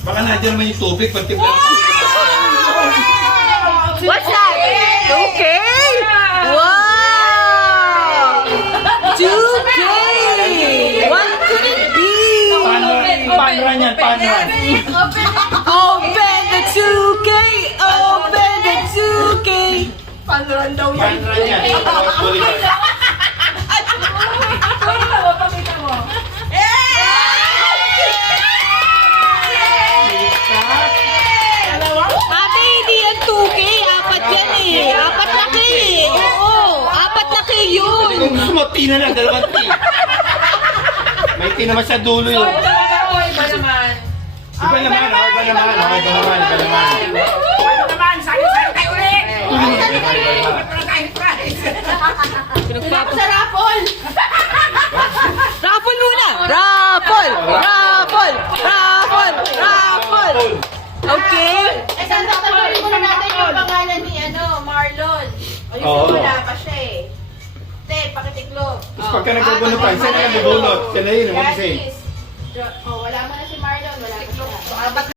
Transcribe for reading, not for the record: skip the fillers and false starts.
Baka nandiyan naman yung tubig, pati wow! What's that? Okay! Wow! 2K! What could it be? Paano yan? Paano yan? Open the 2K! Open the 2K! Panran daw yan. Paano yan? Pakita mo. Ate, hindi yan 2K. Apat yan eh. Apat na K eh. Oo, apat na K yun. Kung gusto mo, tina lang, dalawang T. May T naman sa dulo yun. Iba naman. Iba naman, iba naman. Ano naman? Sali-sali tayo ulit. Wala tayong prize. Sa raffle. Raffle muna! Raffle! Raffle! Raffle! Raffle! Okay? Eh, saan tatawarin muna natin yung pangalan ni Marlon? O yung Oo. wala pa siya eh. Te, pakitiklop. Tapos pagka nagbubunot pa, saan na nagbubunot? Siya na yun, mag-isa eh. Janice.